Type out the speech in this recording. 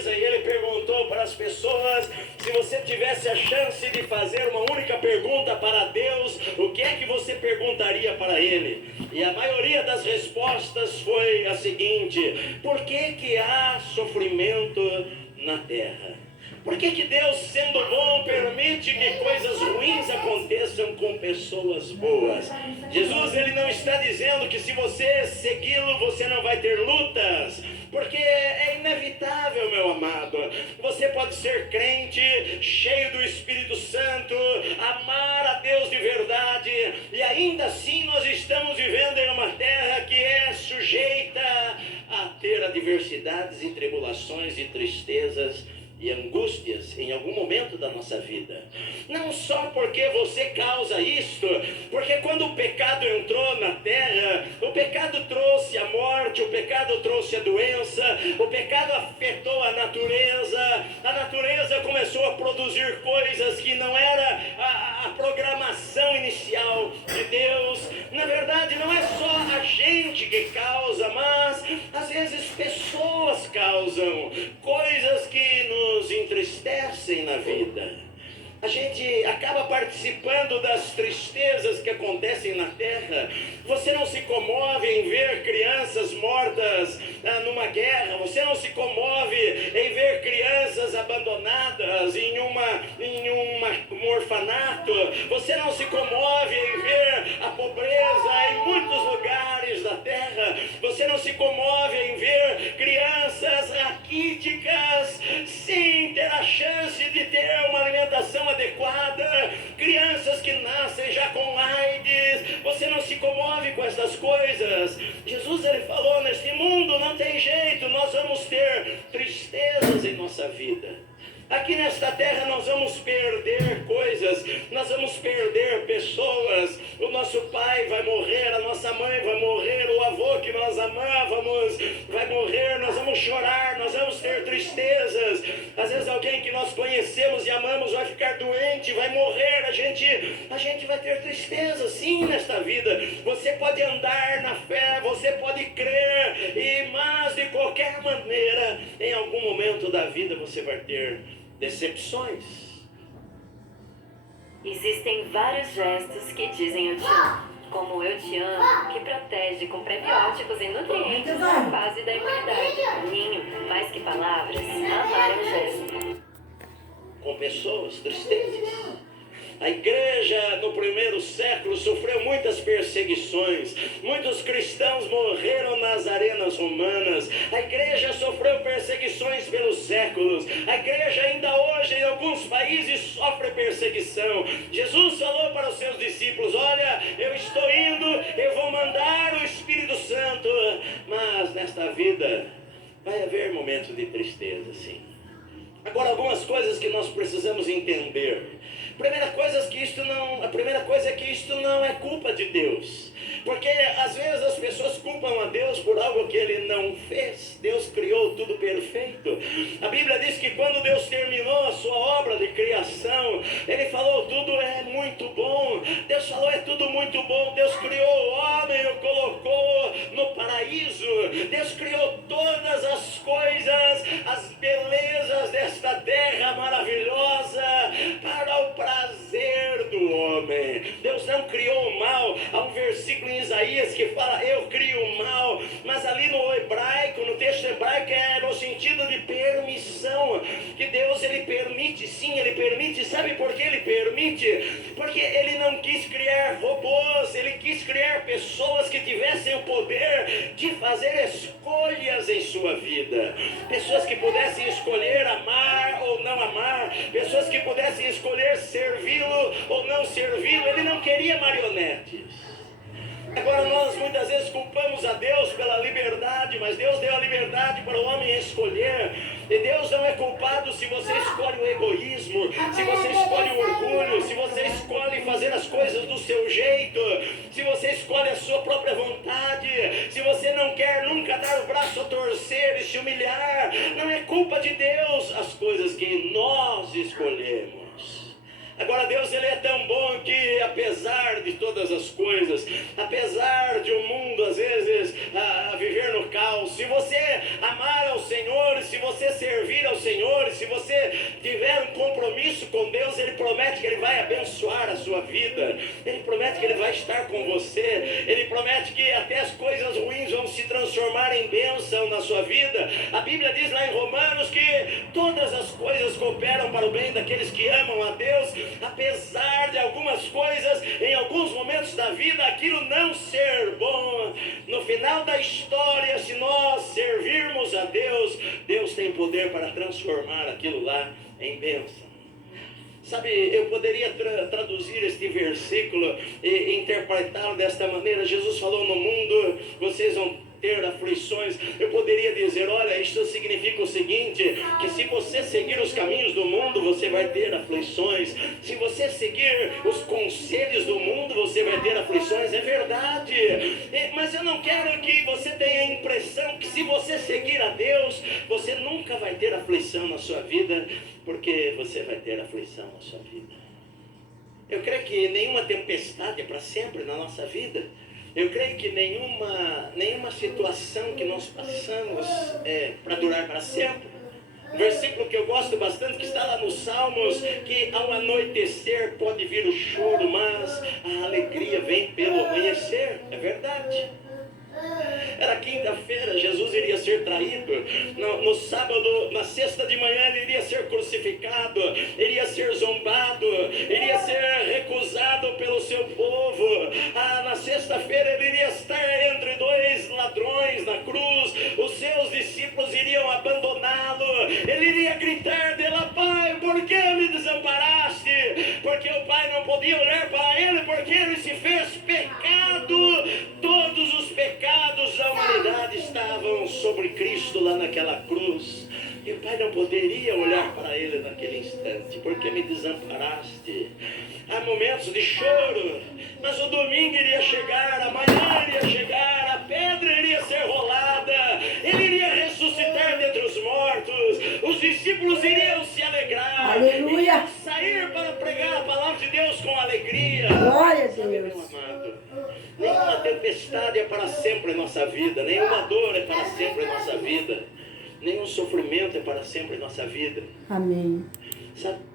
mesa e ele perguntou para as pessoas: se você tivesse a chance de fazer uma única pergunta para Deus, o que é que você perguntaria para ele? E a maioria das respostas foi a seguinte: por que há sofrimento na terra? Por que Deus, sendo bom, permite que coisas ruins aconteçam com pessoas boas? Jesus, ele não está dizendo que se você segui-lo, você não vai ter lutas, porque é inevitável, meu amado. Você pode ser crente, cheio do Espírito Santo, amar a Deus de verdade, e ainda assim nós estamos vivendo em uma terra que é sujeita a ter adversidades e tribulações e tristezas e angústias em algum momento da nossa vida. Não só porque você causa isto, porque quando o pecado entrou na terra, o pecado trouxe a morte, o pecado trouxe a doença, o pecado afetou a natureza começou a produzir coisas que não era a programação inicial de Deus. Na verdade, não é só a gente que causa, mas às vezes pessoas causam coisas que nos entristecem na vida. A gente acaba participando das tristezas que acontecem na terra. Você não se comove em ver crianças mortas numa guerra. Você não se comove em ver crianças abandonadas em um orfanato. Você não se comove em ver a pobreza em muitos lugares da terra. Você não se comove em ver crianças raquíticas sem ter a chance de ter uma alimentação adequada, crianças que nascem já com AIDS. Você não se comove com essas coisas. Jesus, ele falou: neste mundo não tem jeito, nós vamos ter tristezas em nossa vida. Aqui nesta terra nós vamos perder coisas, nós vamos perder pessoas. O nosso pai vai morrer, a nossa mãe vai morrer, o avô que nós amávamos vai morrer, nós vamos chorar, nós vamos ter tristezas. Às vezes alguém que nós conhecemos e amamos vai ficar doente, vai morrer, a gente vai ter tristeza sim nesta vida. Você pode andar na fé, você pode crer, mas de qualquer maneira, em algum momento da vida você vai ter decepções. Existem vários gestos que dizem eu te amo, como eu te amo, que protege com prebióticos e nutrientes a base da imunidade. Ninho, mais que palavras, amar é um gesto. Com pessoas, tristezas. A igreja no primeiro século sofreu muitas perseguições. Muitos cristãos morreram nas arenas romanas. A igreja sofreu perseguições pelos séculos. A igreja ainda hoje em alguns países sofre perseguição. Jesus falou para os seus discípulos: olha, eu estou indo, eu vou mandar o Espírito Santo. Mas nesta vida vai haver momentos de tristeza, sim. Agora, algumas coisas que nós precisamos entender. A primeira coisa é que isto não é culpa de Deus. Porque às vezes as pessoas culpam a Deus por algo que Ele não fez. Deus criou tudo perfeito. A Bíblia diz que quando Deus terminou a sua obra de criação, Ele falou: tudo é muito bom. Deus falou: é tudo muito bom. Deus criou o homem e o colocou no paraíso. Deus criou todas as coisas, as belezas desta terra maravilhosa para o prazer do homem. Deus não criou o mal. Há um versículo em Isaías que fala: eu crio o mal, mas ali no hebraico, no texto hebraico, é no sentido de permissão, que Deus, ele permite, sim, ele permite. Sabe por que ele permite? Porque ele não quis criar robôs, ele quis criar pessoas que tivessem o poder de fazer escolhas em sua vida, pessoas que pudessem escolher amar ou não amar, pessoas que pudessem escolher servi-lo ou não servi-lo. Ele não queria marionetes. Agora nós muitas vezes culpamos a Deus pela liberdade, mas Deus deu a liberdade para o homem escolher. E Deus não é culpado se você escolhe o egoísmo, se você escolhe o orgulho, se você escolhe fazer as coisas do seu jeito, se você escolhe a sua própria vontade, se você não quer nunca dar o braço a torcer e se humilhar. Não é culpa de Deus as coisas que nós escolhemos. Agora Deus, ele é tão bom que apesar de todas as coisas, apesar de o mundo às vezes viver no caos, se você amar ao Senhor, se você servir ao Senhor, se você tiver um compromisso com Deus, ele promete que ele vai abençoar a sua vida, ele promete que ele vai estar com você, ele promete que até as coisas ruins vão se transformar em bênção na sua vida. A Bíblia diz lá em Romanos que todas as coisas cooperam para o bem daqueles que amam a Deus, apesar de algumas coisas, em alguns momentos da vida, aquilo não ser bom. No final da história, se nós servirmos a Deus, Deus tem poder para transformar aquilo lá em bênção. Sabe, eu poderia traduzir este versículo e interpretá-lo desta maneira. Jesus falou: no mundo vocês vão ter aflições. Eu poderia dizer: olha, isso significa o seguinte, que se você seguir os caminhos do mundo, você vai ter aflições. Se você seguir os conselhos do mundo, você vai ter aflições. É verdade, mas eu não quero que você tenha a impressão que se você seguir a Deus, você nunca vai ter aflição na sua vida, porque você vai ter aflição na sua vida. Eu creio que nenhuma tempestade é para sempre na nossa vida. Eu creio que nenhuma situação que nós passamos é para durar para sempre. Um versículo que eu gosto bastante, que está lá nos Salmos, que ao anoitecer pode vir o choro, mas a alegria vem pelo amanhecer. É verdade. Era quinta-feira, Jesus iria ser traído. No sábado, na sexta de manhã, ele iria ser crucificado, iria ser zombado, iria ser recusado pelo seu povo. Na sexta-feira, ele iria estar entre dois ladrões na cruz. Os seus discípulos iriam abandoná-lo. Ele iria gritar dela: Pai, por que me desamparaste? Porque o Pai não podia olhar para ele, porque ele se fez pecado. Todos os pecados da humanidade estavam sobre Cristo lá naquela cruz. E o Pai não poderia olhar para ele naquele instante. Porque me desamparaste? Há momentos de choro, mas o domingo iria chegar, amanhã iria chegar, a pedra iria ser rolada, ele iria ressuscitar dentre os mortos, os discípulos iriam se alegrar, Aleluia! iriam sair para pregar a palavra de Deus com alegria. Glória a Sabe, meu Deus! amado, nenhuma tempestade é para sempre em nossa vida, nenhuma dor é para sempre em nossa vida, nenhum sofrimento é para sempre em nossa vida. Amém. Sabe?